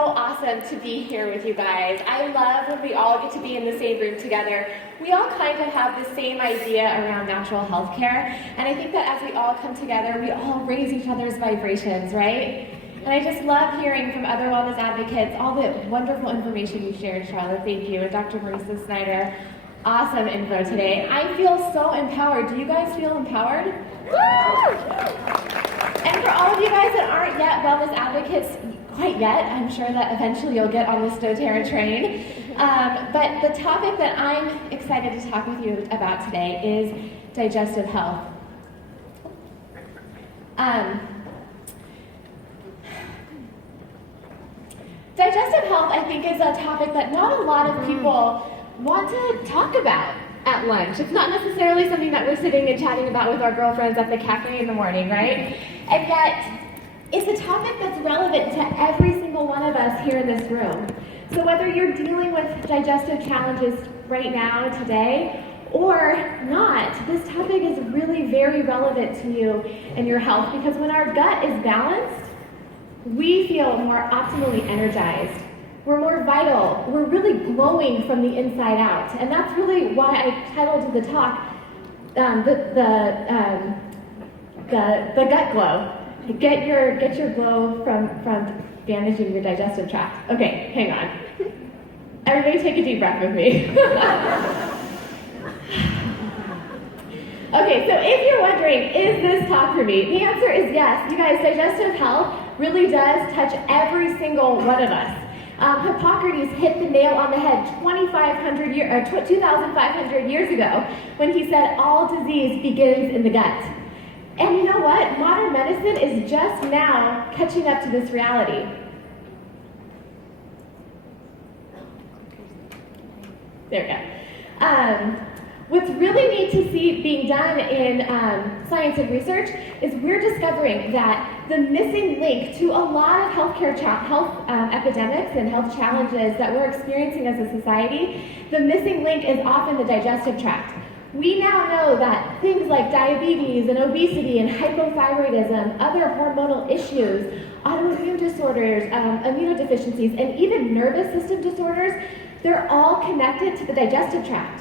awesome to be here with you guys. I love when we all get to be in the same room together. We all kind of have the same idea around natural health care, and I think that as we all come together, we all raise each other's vibrations, right? And I just love hearing from other wellness advocates all the wonderful information you shared, Charlotte. Thank you. And Dr. Marisa Snyder, awesome info today. I feel so empowered. Do you guys feel empowered? And for all of you guys that aren't yet wellness advocates quite yet, I'm sure that eventually you'll get on this doTERRA train. But the topic that I'm excited to talk with you about today is digestive health. Digestive health, I think, is a topic that not a lot of people want to talk about at lunch. It's not necessarily something that we're sitting and chatting about with our girlfriends at the cafe in the morning, right? And yet, it's a topic that's relevant to every single one of us here in this room. So whether you're dealing with digestive challenges right now, today, or not, this topic is really very relevant to you and your health, because when our gut is balanced, we feel more optimally energized. We're more vital. We're really glowing from the inside out. And that's really why I titled the talk the gut glow. Get your glow from damaging your digestive tract. Okay, hang on. Everybody take a deep breath with me. Okay, so if you're wondering, is this talk for me? The answer is yes. You guys, digestive health really does touch every single one of us. Hippocrates hit the nail on the head 2,500 years ago when he said all disease begins in the gut. And you know what? Modern medicine is just now catching up to this reality. There we go. What's really neat to see being done in science and research is we're discovering that the missing link to a lot of health epidemics and health challenges that we're experiencing as a society, the missing link is often the digestive tract. We now know that things like diabetes and obesity and hypothyroidism, other hormonal issues, autoimmune disorders, immunodeficiencies, and even nervous system disorders, they're all connected to the digestive tract.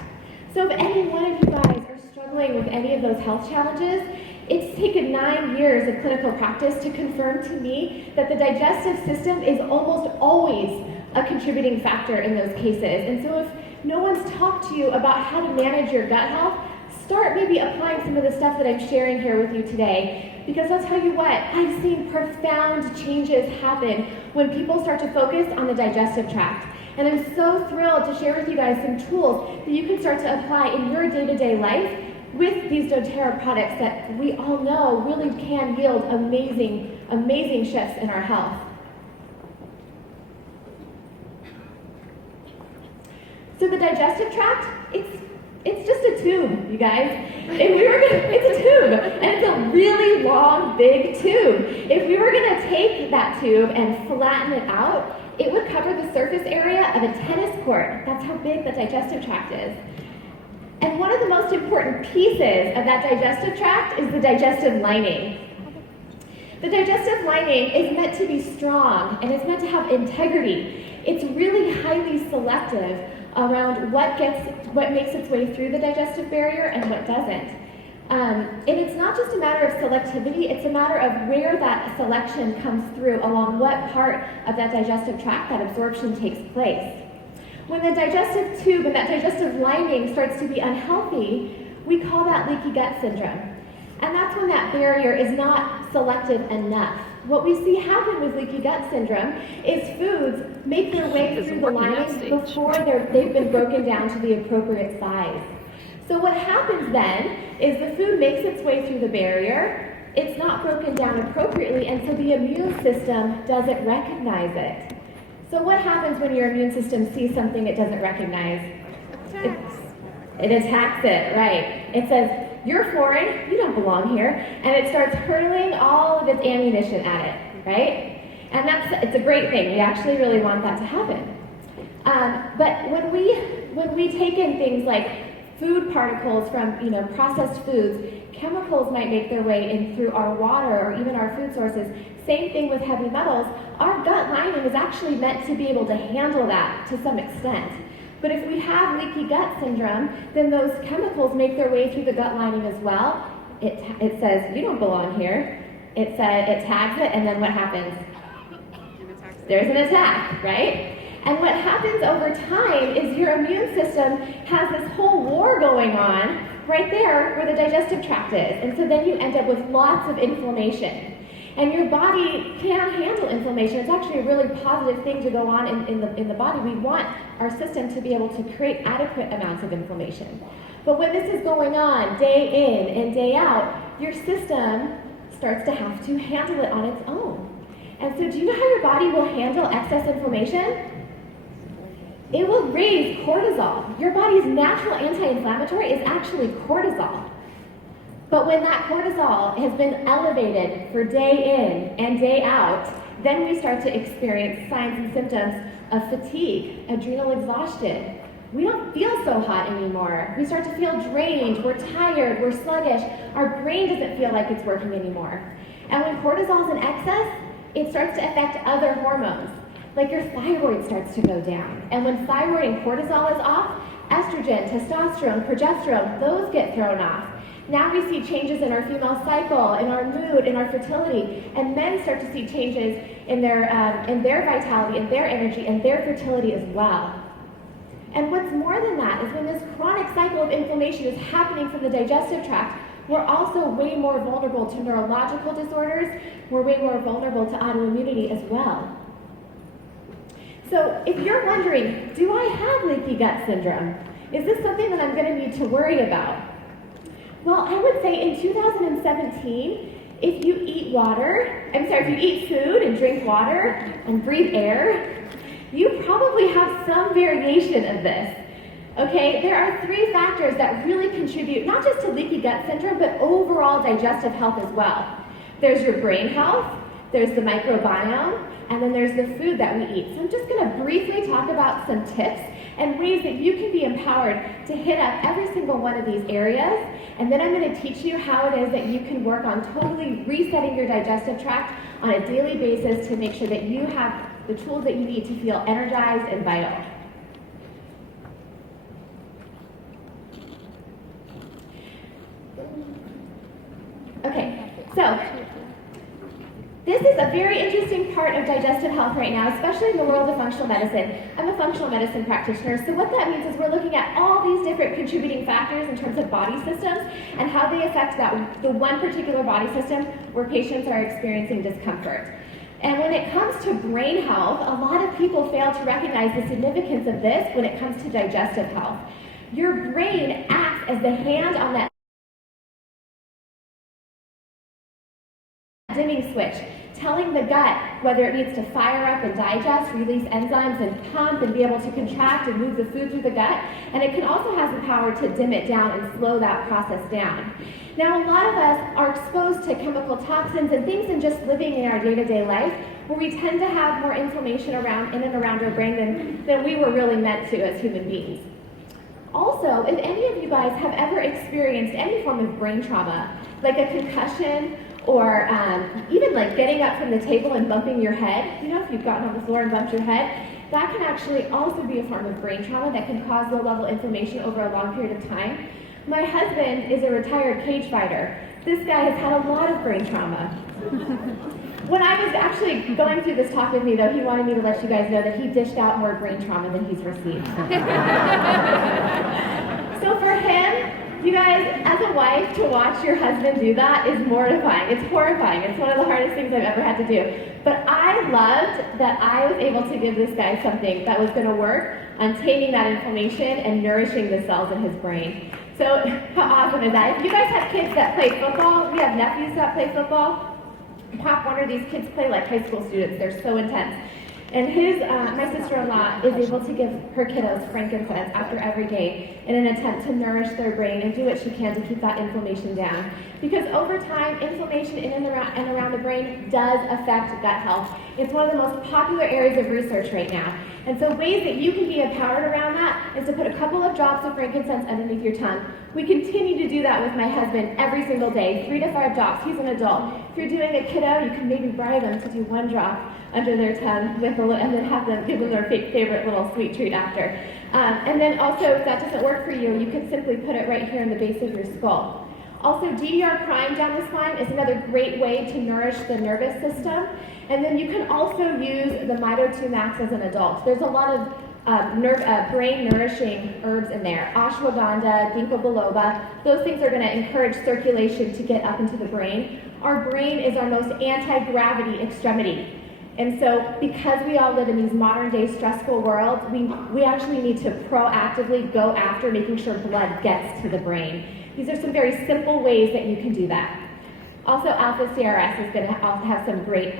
So if any one of you guys are struggling with any of those health challenges, it's taken 9 years of clinical practice to confirm to me that the digestive system is almost always a contributing factor in those cases. And so if no one's talked to you about how to manage your gut health, start maybe applying some of the stuff that I'm sharing here with you today. Because I'll tell you what, I've seen profound changes happen when people start to focus on the digestive tract. And I'm so thrilled to share with you guys some tools that you can start to apply in your day-to-day life with these doTERRA products that we all know really can yield amazing, amazing shifts in our health. So the digestive tract, it's just a tube, you guys. It's a tube, and it's a really long, big tube. If we were gonna take that tube and flatten it out, it would cover the surface area of a tennis court. That's how big the digestive tract is. And one of the most important pieces of that digestive tract is the digestive lining. The digestive lining is meant to be strong, and it's meant to have integrity. It's really highly selective around what makes its way through the digestive barrier and what doesn't. And it's not just a matter of selectivity, it's a matter of where that selection comes through, along what part of that digestive tract that absorption takes place. When the digestive tube and that digestive lining starts to be unhealthy, we call that leaky gut syndrome. And that's when that barrier is not selective enough. What we see happen with leaky gut syndrome is foods make their way through the lining before they've been broken down to the appropriate size. So what happens then is the food makes its way through the barrier, it's not broken down appropriately, and so the immune system doesn't recognize it. So what happens when your immune system sees something it doesn't recognize? It attacks it, right. It says, you're foreign, you don't belong here, and it starts hurling all of its ammunition at it, right? And it's a great thing. We actually really want that to happen. But when we take in things like food particles from processed foods. Chemicals might make their way in through our water or even our food sources. Same thing with heavy metals. Our gut lining is actually meant to be able to handle that to some extent. But if we have leaky gut syndrome, then those chemicals make their way through the gut lining as well. It says, you don't belong here. It tags it, and then what happens? There's an attack, right? And what happens over time is your immune system has this whole war going on right there where the digestive tract is. And so then you end up with lots of inflammation. And your body can't handle inflammation. It's actually a really positive thing to go on in the body. We want our system to be able to create adequate amounts of inflammation. But when this is going on day in and day out, your system starts to have to handle it on its own. And so do you know how your body will handle excess inflammation? It will raise cortisol. Your body's natural anti-inflammatory is actually cortisol. But when that cortisol has been elevated for day in and day out, then we start to experience signs and symptoms of fatigue, adrenal exhaustion. We don't feel so hot anymore. We start to feel drained, we're tired, we're sluggish. Our brain doesn't feel like it's working anymore. And when cortisol is in excess, it starts to affect other hormones. Like your thyroid starts to go down. And when thyroid and cortisol is off, estrogen, testosterone, progesterone, those get thrown off. Now we see changes in our female cycle, in our mood, in our fertility, and men start to see changes in their vitality, in their energy, and their fertility as well. And what's more than that is when this chronic cycle of inflammation is happening from the digestive tract, we're also way more vulnerable to neurological disorders. We're way more vulnerable to autoimmunity as well. So if you're wondering, do I have leaky gut syndrome? Is this something that I'm going to need to worry about? Well, I would say in 2017, if you eat food and drink water and breathe air, you probably have some variation of this. Okay, there are 3 factors that really contribute not just to leaky gut syndrome, but overall digestive health as well. There's your brain health, there's the microbiome, and then there's the food that we eat. So I'm just going to briefly talk about some tips and ways that you can be empowered to hit up every single one of these areas. And then I'm going to teach you how it is that you can work on totally resetting your digestive tract on a daily basis to make sure that you have the tools that you need to feel energized and vital. Okay, so this is a very interesting part of digestive health right now, especially in the world of functional medicine. I'm a functional medicine practitioner, so what that means is we're looking at all these different contributing factors in terms of body systems and how they affect the one particular body system where patients are experiencing discomfort. And when it comes to brain health, a lot of people fail to recognize the significance of this when it comes to digestive health. Your brain acts as the hand on that dimming switch, telling the gut whether it needs to fire up and digest, release enzymes and pump and be able to contract and move the food through the gut. And it can also have the power to dim it down and slow that process down. Now, a lot of us are exposed to chemical toxins and things in just living in our day-to-day life where we tend to have more inflammation in and around our brain than we were really meant to as human beings. Also, if any of you guys have ever experienced any form of brain trauma, like a concussion, or even like getting up from the table and bumping your head, if you've gotten on the floor and bumped your head, that can actually also be a form of brain trauma that can cause low-level inflammation over a long period of time. My husband is a retired cage fighter. This guy has had a lot of brain trauma. When I was actually going through this talk with me, though, he wanted me to let you guys know that he dished out more brain trauma than he's received. So for him, you guys, as a wife, to watch your husband do that is mortifying. It's horrifying. It's one of the hardest things I've ever had to do. But I loved that I was able to give this guy something that was going to work on taming that inflammation and nourishing the cells in his brain. So how awesome is that? If you guys have kids that play football, we have nephews that play football. Pop Warner, these kids play like high school students. They're so intense. And my sister-in-law is able to give her kiddos frankincense after every game in an attempt to nourish their brain and do what she can to keep that inflammation down. Because over time, inflammation in and around the brain does affect gut health. It's one of the most popular areas of research right now. And so ways that you can be empowered around that is to put a couple of drops of frankincense underneath your tongue. We continue to do that with my husband every single day, 3 to 5 drops. He's an adult. If you're doing a kiddo, you can maybe bribe them to do 1 drop under their tongue with a little, and then have them give them their favorite little sweet treat after. And then also, if that doesn't work for you, you can simply put it right here in the base of your skull. Also, DDR prime down this line is another great way to nourish the nervous system. And then you can also use the Mito 2 Max as an adult. There's a lot of brain nourishing herbs in there. Ashwagandha, ginkgo biloba, those things are going to encourage circulation to get up into the brain. Our brain is our most anti-gravity extremity. And so because we all live in these modern day stressful worlds, we actually need to proactively go after making sure blood gets to the brain. These are some very simple ways that you can do that. Also, alpha CRS is going to have some great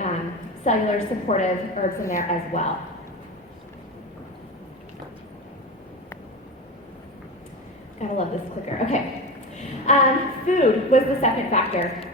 cellular supportive herbs in there as well. Gotta love this clicker. Okay. Food was the second factor.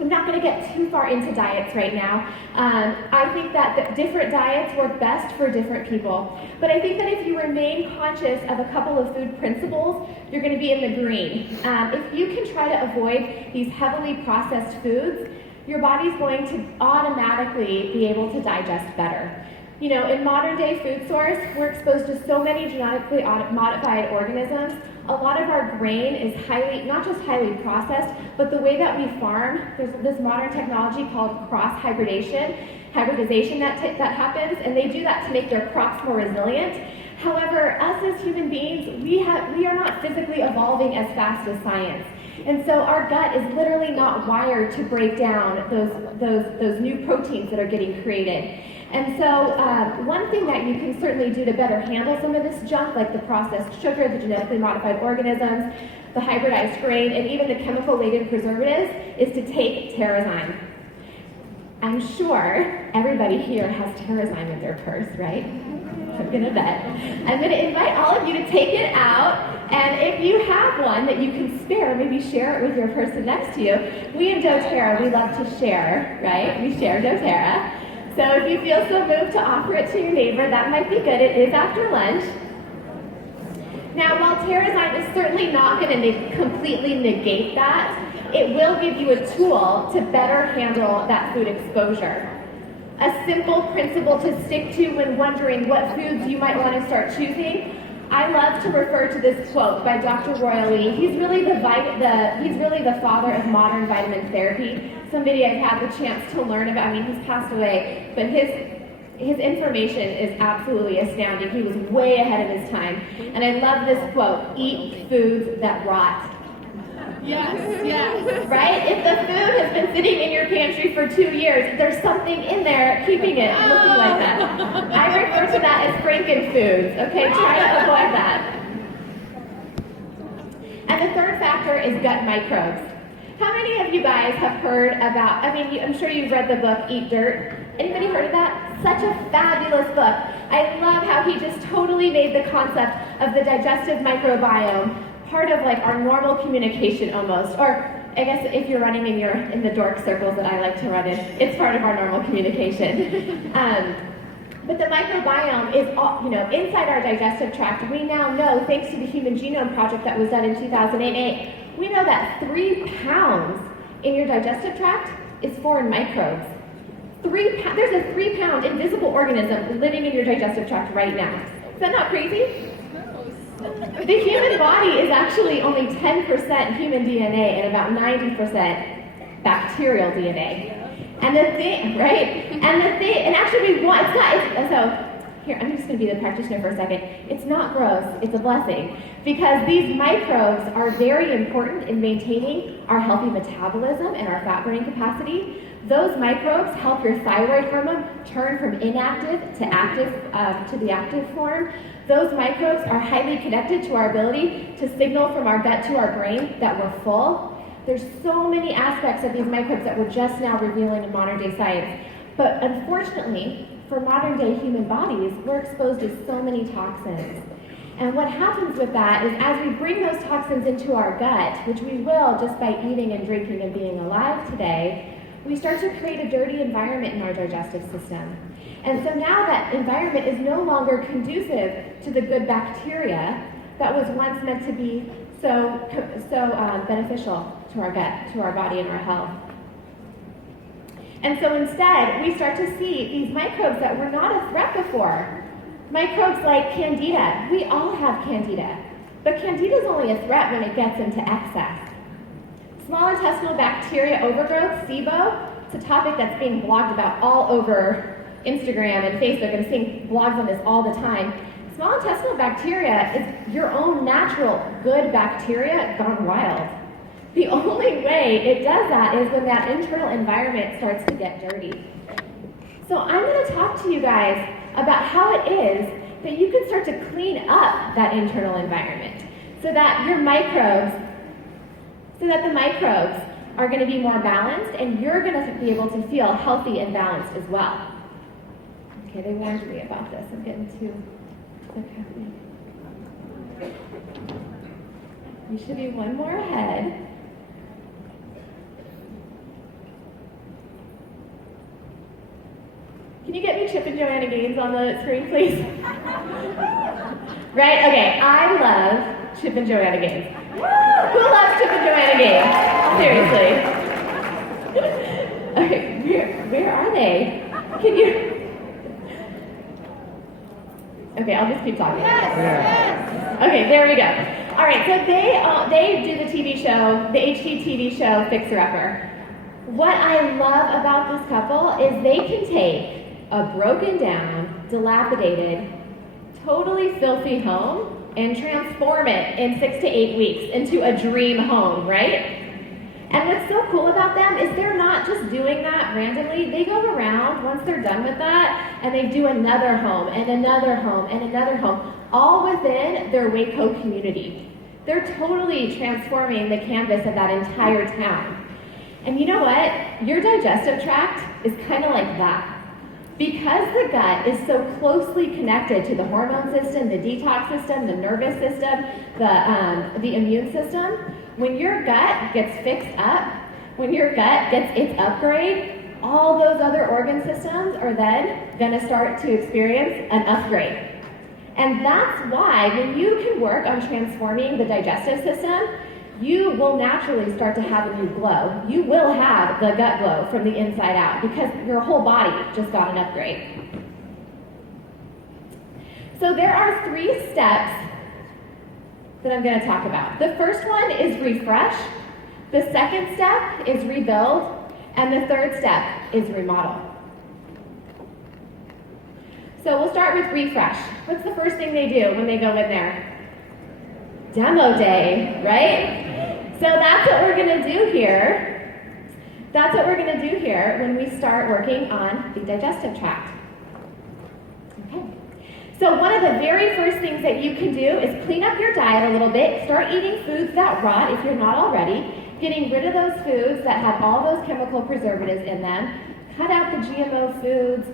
I'm not going to get too far into diets right now. I think that different diets work best for different people. But I think that if you remain conscious of a couple of food principles, you're going to be in the green. If you can try to avoid these heavily processed foods, your body's going to automatically be able to digest better. You know, in modern day food source, we're exposed to so many genetically modified organisms. A lot of our grain is not just highly processed, but the way that we farm, there's this modern technology called hybridization that happens, and they do that to make their crops more resilient. However, us as human beings, we are not physically evolving as fast as science. And so our gut is literally not wired to break down those new proteins that are getting created. And so one thing that you can certainly do to better handle some of this junk, like the processed sugar, the genetically modified organisms, the hybridized grain, and even the chemical-laden preservatives, is to take TerraZyme. I'm sure everybody here has TerraZyme in their purse, right? I'm gonna bet. I'm gonna invite all of you to take it out, and if you have one that you can spare, maybe share it with your person next to you. We in doTERRA, we love to share, right? We share doTERRA. So if you feel so moved to offer it to your neighbor, that might be good. It is after lunch. Now, while TerraZyme is certainly not going to completely negate that, it will give you a tool to better handle that food exposure. A simple principle to stick to when wondering what foods you might want to start choosing. I love to refer to this quote by Dr. Roy Lee. He's really the father of modern vitamin therapy. Somebody I've had the chance to learn about. I mean, he's passed away, but his information is absolutely astounding. He was way ahead of his time. And I love this quote: "Eat foods that rot." Yes, yes. Right? If the food has been sitting in your pantry for 2 years, there's something in there keeping it looking like that. I refer to that as frankenfoods. Okay, try to avoid that. And the third factor is gut microbes. How many of you guys have heard about, I'm sure you've read the book, Eat Dirt. Anybody heard of that? Such a fabulous book. I love how he just totally made the concept of the digestive microbiome part of like our normal communication almost. Or I guess if you're running in the dork circles that I like to run in, it's part of our normal communication. But the microbiome is all, inside our digestive tract. We now know, thanks to the Human Genome Project that was done in 2008, we know that 3 pounds in your digestive tract is foreign microbes. There's a 3-pound invisible organism living in your digestive tract right now. Is that not crazy? The human body is actually only 10% human DNA and about 90% bacterial DNA. And the thing, right? And actually here, I'm just going to be the practitioner for a second. It's not gross, it's a blessing. Because these microbes are very important in maintaining our healthy metabolism and our fat burning capacity. Those microbes help your thyroid hormone turn from inactive to active, to the active form. Those microbes are highly connected to our ability to signal from our gut to our brain that we're full. There's so many aspects of these microbes that we're just now revealing in modern day science. But unfortunately, for modern day human bodies, we're exposed to so many toxins. And what happens with that is as we bring those toxins into our gut, which we will just by eating and drinking and being alive today, we start to create a dirty environment in our digestive system. And so now that environment is no longer conducive to the good bacteria that was once meant to be so beneficial to our gut, to our body, and our health. And so instead, we start to see these microbes that were not a threat before. Microbes like Candida. We all have Candida. But Candida is only a threat when it gets into excess. Small intestinal bacteria overgrowth, SIBO, it's a topic that's being blogged about all over Instagram and Facebook. I'm seeing blogs on this all the time. Small intestinal bacteria is your own natural good bacteria gone wild. The only way it does that is when that internal environment starts to get dirty. So I'm going to talk to you guys about how it is that you can start to clean up that internal environment so that your microbes, so that the microbes are going to be more balanced and you're going to be able to feel healthy and balanced as well. Okay, they warned me about this. I'm getting too happening. You should be one more ahead. Can you get me Chip and Joanna Gaines on the screen, please? Right? Okay, I love Chip and Joanna Gaines. Who loves Chip and Joanna Gaines? Seriously. Okay, where are they? Can you? Okay, I'll just keep talking. Yes. Okay, there we go. All right, so they do the TV show, the HGTV show Fixer Upper. What I love about this couple is they can take a broken down, dilapidated, totally filthy home and transform it in 6 to 8 weeks into a dream home, right? And what's so cool about them is they're not just doing that randomly. They go around, once they're done with that, and they do another home and another home and another home, all within their Waco community. They're totally transforming the canvas of that entire town. And you know what? Your digestive tract is kind of like that. Because the gut is so closely connected to the hormone system, the detox system, the nervous system, the immune system, when your gut gets fixed up, when your gut gets its upgrade, all those other organ systems are then going to start to experience an upgrade. And that's why when you can work on transforming the digestive system, you will naturally start to have a new glow. You will have the gut glow from the inside out because your whole body just got an upgrade. So there are 3 steps that I'm going to talk about. The first one is refresh. The second step is rebuild. And the third step is remodel. So we'll start with refresh. What's the first thing they do when they go in there? Demo day, right? So that's what we're going to do here. That's what we're going to do here when we start working on the digestive tract. Okay. So one of the very first things that you can do is clean up your diet a little bit. Start eating foods that rot if you're not already. Getting rid of those foods that have all those chemical preservatives in them. Cut out the GMO foods.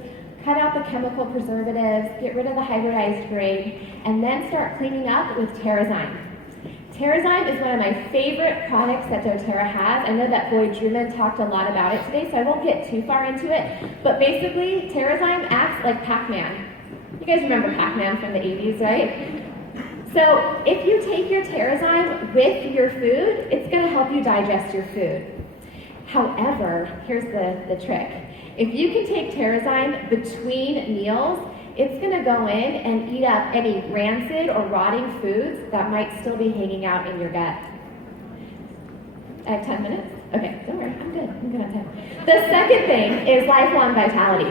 Cut out the chemical preservatives. Get rid of the hybridized grain. And then start cleaning up with TerraZyme. TerraZyme is one of my favorite products that doTERRA has. I know that Boyd Druman talked a lot about it today, so I won't get too far into it. But basically, TerraZyme acts like Pac-Man. You guys remember Pac-Man from the 80s, right? So if you take your TerraZyme with your food, it's going to help you digest your food. However, here's the trick. If you can take TerraZyme between meals, it's going to go in and eat up any rancid or rotting foods that might still be hanging out in your gut. I have 10 minutes? Okay, don't worry, I'm good on time. The second thing is lifelong vitality.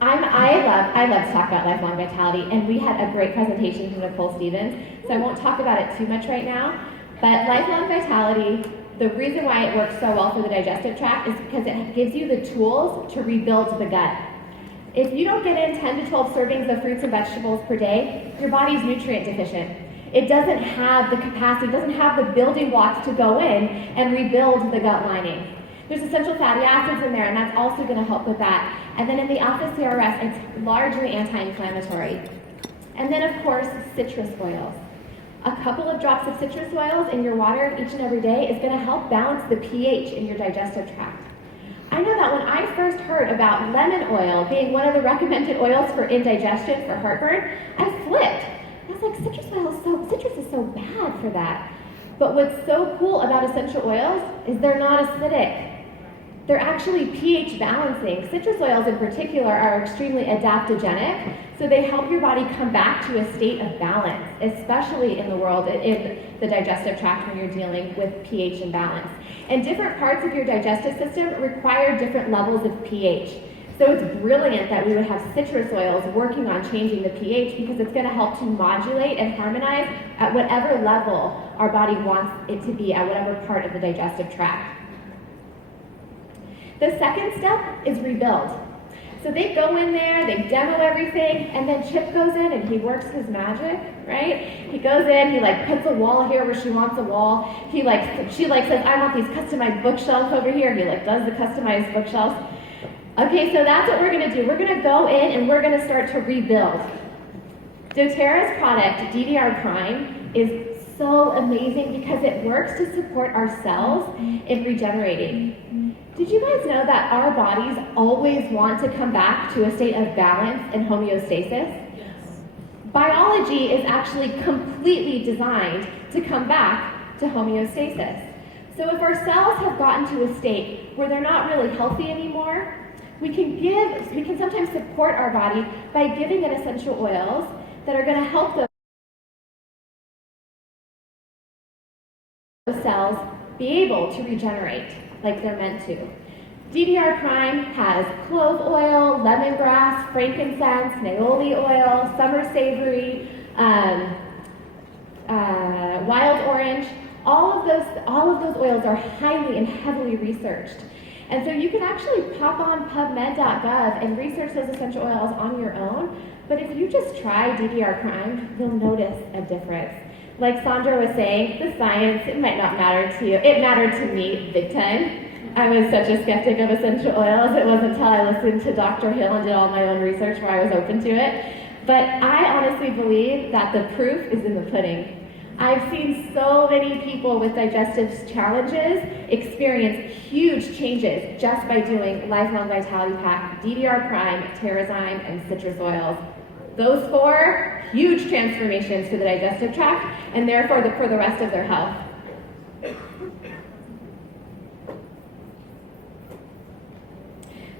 I love to talk about lifelong vitality, and we had a great presentation from Nicole Stevens, so I won't talk about it too much right now, but lifelong vitality, the reason why it works so well for the digestive tract is because it gives you the tools to rebuild the gut. If you don't get in 10 to 12 servings of fruits and vegetables per day, your body's nutrient deficient. It doesn't have the capacity, it doesn't have the building blocks to go in and rebuild the gut lining. There's essential fatty acids in there, and that's also going to help with that. And then in the alpha CRS, it's largely anti-inflammatory. And then, of course, citrus oils. A couple of drops of citrus oils in your water each and every day is going to help balance the pH in your digestive tract. I know that when I first heard about lemon oil being one of the recommended oils for indigestion, for heartburn, I flipped. I was like, citrus is so bad for that. But what's so cool about essential oils is they're not acidic. They're actually pH balancing. Citrus oils in particular are extremely adaptogenic, so they help your body come back to a state of balance, especially in the digestive tract when you're dealing with pH imbalance. And different parts of your digestive system require different levels of pH. So it's brilliant that we would have citrus oils working on changing the pH because it's going to help to modulate and harmonize at whatever level our body wants it to be, at whatever part of the digestive tract. The second step is rebuild. So they go in there, they demo everything, and then Chip goes in and he works his magic, right? He goes in, he puts a wall here where she wants a wall. She says, I want these customized bookshelves over here. He does the customized bookshelves. Okay, so that's what we're gonna do. We're gonna go in and we're gonna start to rebuild. doTERRA's product, DDR Prime, is so amazing because it works to support our cells in regenerating. Did you guys know that our bodies always want to come back to a state of balance and homeostasis? Yes. Biology is actually completely designed to come back to homeostasis. So if our cells have gotten to a state where they're not really healthy anymore, we can sometimes support our body by giving it essential oils that are going to help those cells be able to regenerate like they're meant to. DDR Prime has clove oil, lemongrass, frankincense, Naoli oil, summer savory, wild orange. All of those oils are highly and heavily researched. And so you can actually pop on PubMed.gov and research those essential oils on your own. But if you just try DDR Prime, you'll notice a difference. Like Sandra was saying, the science, it might not matter to you. It mattered to me big time. I was such a skeptic of essential oils. It wasn't until I listened to Dr. Hill and did all my own research where I was open to it. But I honestly believe that the proof is in the pudding. I've seen so many people with digestive challenges experience huge changes just by doing Lifelong Vitality Pack, DDR Prime, Terrazyme, and citrus oils. Those 4, huge transformations for the digestive tract, and therefore for the rest of their health.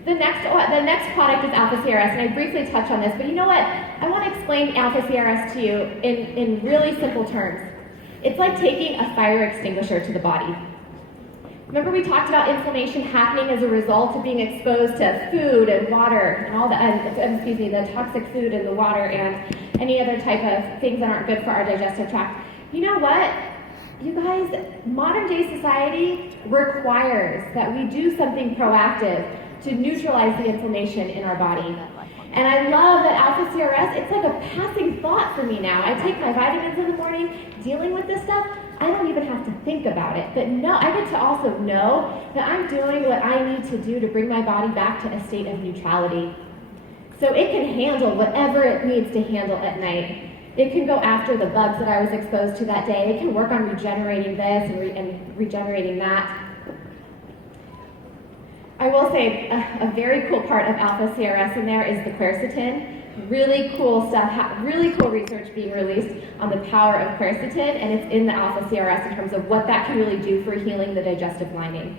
The next product is alpha-CRS, and I briefly touched on this, but you know what? I want to explain alpha-CRS to you in really simple terms. It's like taking a fire extinguisher to the body. Remember we talked about inflammation happening as a result of being exposed to food and water and all the toxic food and the water and any other type of things that aren't good for our digestive tract. You know what? You guys, modern day society requires that we do something proactive to neutralize the inflammation in our body. And I love that alpha-CRS, it's like a passing thought for me now. I take my vitamins in the morning, dealing with this stuff, I don't even have to think about it. But no, I get to also know that I'm doing what I need to do to bring my body back to a state of neutrality. So it can handle whatever it needs to handle at night. It can go after the bugs that I was exposed to that day. It can work on regenerating this and regenerating that. I will say a very cool part of alpha-CRS in there is the quercetin. Really cool stuff, really cool research being released on the power of quercetin, and it's in the alpha-CRS in terms of what that can really do for healing the digestive lining.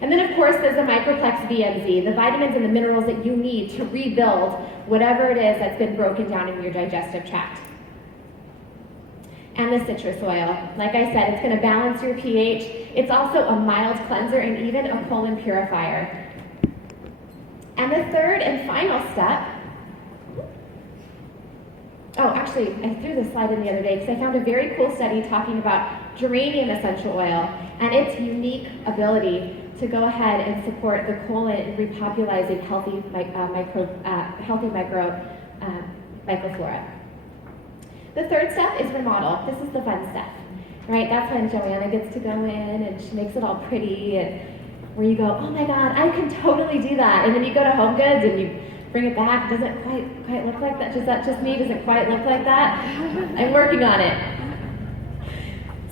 And then of course there's the Microplex VMZ, the vitamins and the minerals that you need to rebuild whatever it is that's been broken down in your digestive tract. And the citrus oil. Like I said, it's going to balance your pH. It's also a mild cleanser and even a colon purifier. And the third and final step, actually, I threw this slide in the other day because I found a very cool study talking about geranium essential oil and its unique ability to go ahead and support the colon in repopulating healthy microflora. The third step is Remodel. This is the fun stuff, right? That's when Joanna gets to go in and she makes it all pretty and where you go, oh my God, I can totally do that. And then you go to Home Goods and you bring it back. Does it quite look like that? Is that just me? Does it quite look like that? I'm working on it.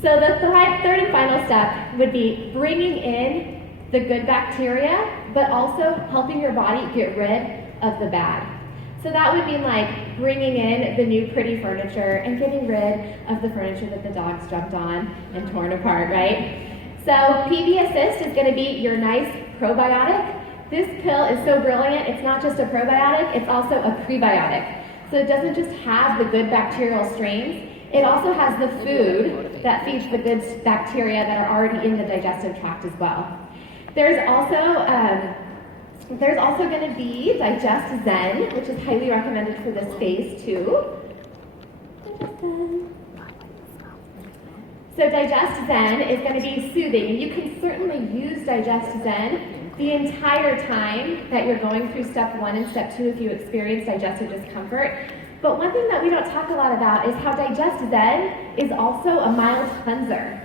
So the third and final step would be bringing in the good bacteria but also helping your body get rid of the bad. So that would mean like bringing in the new pretty furniture and getting rid of the furniture that the dogs jumped on and torn apart, right? So PB Assist is going to be your nice probiotic. This pill is so brilliant, it's not just a probiotic, it's also a prebiotic. So it doesn't just have the good bacterial strains, it also has the food that feeds the good bacteria that are already in the digestive tract as well. There's also going to be Digest Zen, which is highly recommended for this phase 2. So Digest Zen is going to be soothing, and you can certainly use Digest Zen the entire time that you're going through step 1 and step 2 if you experience digestive discomfort. But one thing that we don't talk a lot about is how Digest Zen is also a mild cleanser.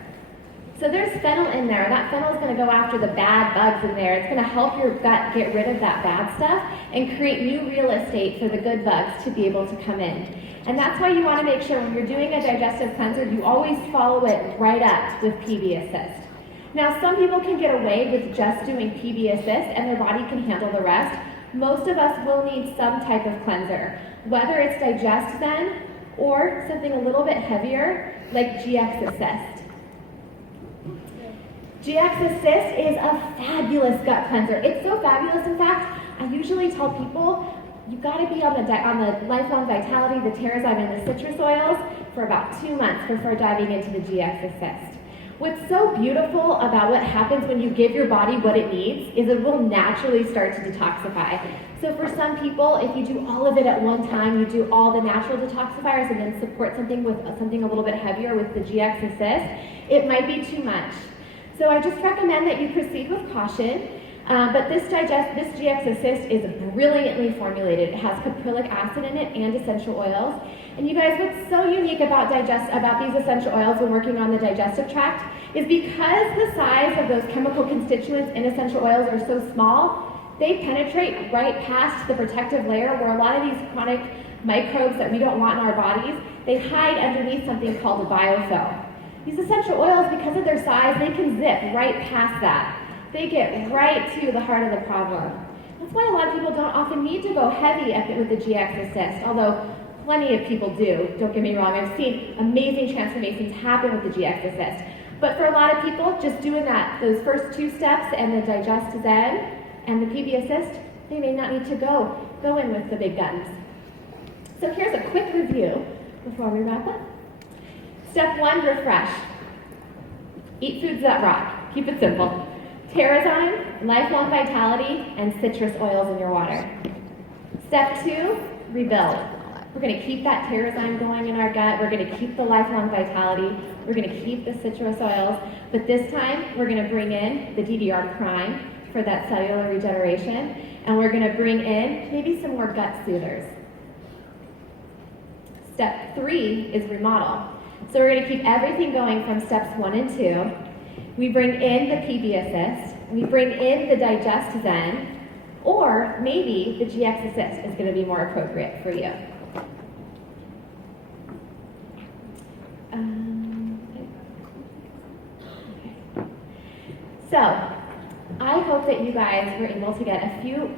So there's fennel in there. That fennel is going to go after the bad bugs in there. It's going to help your gut get rid of that bad stuff and create new real estate for the good bugs to be able to come in. And that's why you want to make sure when you're doing a digestive cleanser, you always follow it right up with PB Assist. Now, some people can get away with just doing PB Assist and their body can handle the rest. Most of us will need some type of cleanser, whether it's Digest Zen or something a little bit heavier like GX Assist. GX Assist is a fabulous gut cleanser. It's so fabulous, in fact, I usually tell people, you've got to be on the lifelong vitality, the Terrazyme, and the citrus oils for about 2 months before diving into the GX Assist. What's so beautiful about what happens when you give your body what it needs is it will naturally start to detoxify. So for some people, if you do all of it at one time, you do all the natural detoxifiers and then support something with something a little bit heavier with the GX Assist, it might be too much. So I just recommend that you proceed with caution. But this GX Assist is brilliantly formulated. It has caprylic acid in it and essential oils. And you guys, what's so unique about these essential oils when working on the digestive tract is because the size of those chemical constituents in essential oils are so small, they penetrate right past the protective layer where a lot of these chronic microbes that we don't want in our bodies, they hide underneath something called a biofilm. These essential oils, because of their size, they can zip right past that. They get right to the heart of the problem. That's why a lot of people don't often need to go heavy with the GX Assist, although plenty of people do. Don't get me wrong, I've seen amazing transformations happen with the GX Assist. But for a lot of people, just doing those first 2 steps and the Digest Zen and the PB Assist, they may not need to go in with the big guns. So here's a quick review before we wrap up. Step 1, refresh. Eat foods that rock. Keep it simple. Terrazyme, lifelong vitality, and citrus oils in your water. Step 2, rebuild. We're going to keep that Terrazyme going in our gut. We're going to keep the lifelong vitality. We're going to keep the citrus oils. But this time, we're going to bring in the DDR prime for that cellular regeneration. And we're going to bring in maybe some more gut soothers. Step 3 is remodel. So we're going to keep everything going from steps 1 and 2. We bring in the PB Assist, we bring in the Digest Zen, or maybe the GX Assist is going to be more appropriate for you. So, I hope that you guys were able to get a few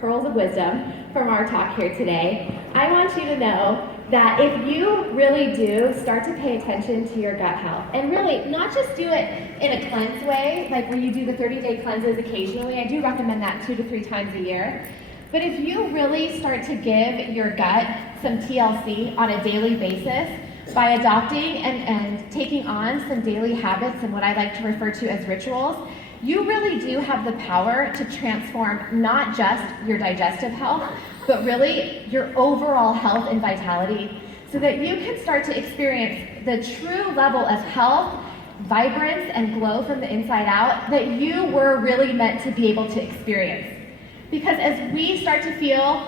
pearls of wisdom from our talk here today. I want you to know that if you really do start to pay attention to your gut health, and really not just do it in a cleanse way, like where you do the 30-day cleanses occasionally, I do recommend that 2 to 3 times a year, but if you really start to give your gut some TLC on a daily basis by adopting and taking on some daily habits and what I like to refer to as rituals, you really do have the power to transform not just your digestive health, but really your overall health and vitality so that you can start to experience the true level of health, vibrance, and glow from the inside out that you were really meant to be able to experience. Because as we start to feel